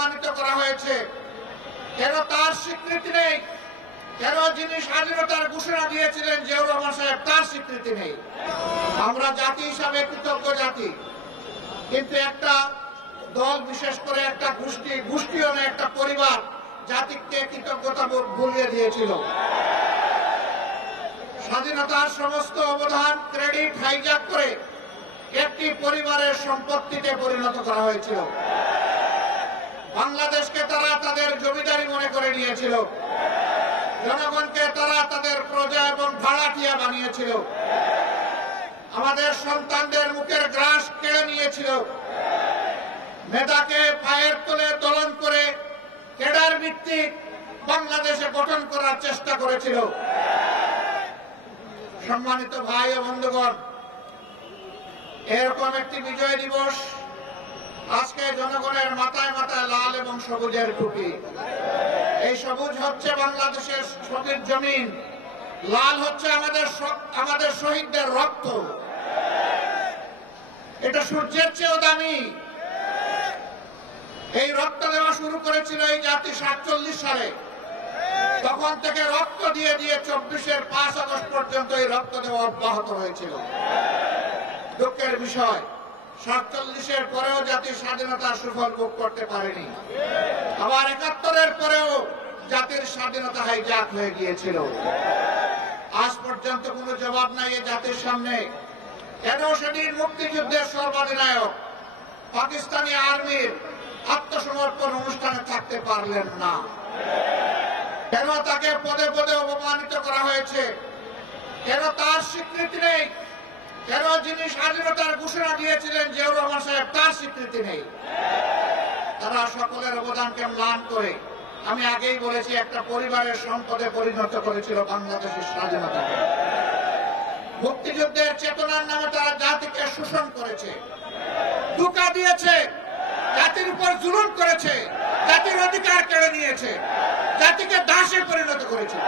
অপমানিত করা হয়েছে, কেন তার স্বীকৃতি নেই, কেন যিনি স্বাধীনতার ঘোষণা দিয়েছিলেন জিয়াউর রহমান সাহেব তার স্বীকৃতি নেই। আমরা জাতি হিসাবে কৃতজ্ঞ জাতি, কিন্তু একটা দল, বিশেষ করে একটা গোষ্ঠীও না, একটা পরিবার জাতিকে কৃতজ্ঞতা ভুলিয়ে দিয়েছিল। স্বাধীনতার সমস্ত অবদান, ক্রেডিট হাইজ্যাক করে একটি পরিবারের সম্পত্তিতে পরিণত করা হয়েছিল। বাংলাদেশকে তারা তাদের জমিদারি মনে করে নিয়েছিল, জনগণকে তারা তাদের প্রজা এবং ভাড়াটিয়া বানিয়েছিল, আমাদের সন্তানদের মুখের গ্রাস কেড়ে নিয়েছিল, মেধাকে পায়ের তলে দলন করে ক্যাডার ভিত্তিক বাংলাদেশে গঠন করার চেষ্টা করেছিল। সম্মানিত ভাই ও বন্ধুগণ, এরকম একটি বিজয় দিবস আজকে জনগণের মাথায় মাথায় লাল এবং সবুজের টুপি। এই সবুজ হচ্ছে বাংলাদেশের সবুজ জমিন, লাল হচ্ছে আমাদের শহীদদের রক্ত। এটা সূর্যের চেয়েও দামি। এই রক্ত দেওয়া শুরু করেছিল এই জাতি 47 সালে। তখন থেকে রক্ত দিয়ে দিয়ে 24-এর 5 আগস্ট পর্যন্ত এই রক্ত দেওয়া অব্যাহত হয়েছিল। দুঃখের বিষয়, 47-এর পরেও জাতি স্বাধীনতার সুফল ভোগ করতে পারেনি। আবার 71-এর পরেও জাতির স্বাধীনতা হাইজ্যাক হয়ে গিয়েছিল। আজ পর্যন্ত কোনো জবাব নাই এই জাতির সামনে, কেন সেদিন মুক্তিযুদ্ধের সর্বাধিনায়ক পাকিস্তানি আর্মির আত্মসমর্পণ অনুষ্ঠানে থাকতে পারলেন না, কেন তাকে পদে পদে অপমানিত করা হয়েছে, কেন তার স্বীকৃতি নেই, কেন যিনি স্বাধীনতার ঘোষণা দিয়েছিলেন জিয়াউর রহমান সাহেব তার স্বীকৃতি নেই। তারা সকলের অবদানকে ম্লান করে, আমি আগেই বলেছি, একটা পরিবারের সম্পদে পরিণত করেছিল বাংলাদেশের স্বাধীনতাকে। মুক্তিযুদ্ধের চেতনার নামে তারা জাতিকে শোষণ করেছে, ধোঁকা দিয়েছে, জাতির উপর জুলুম করেছে, জাতির অধিকার কেড়ে নিয়েছে, জাতিকে দাসে পরিণত করেছে।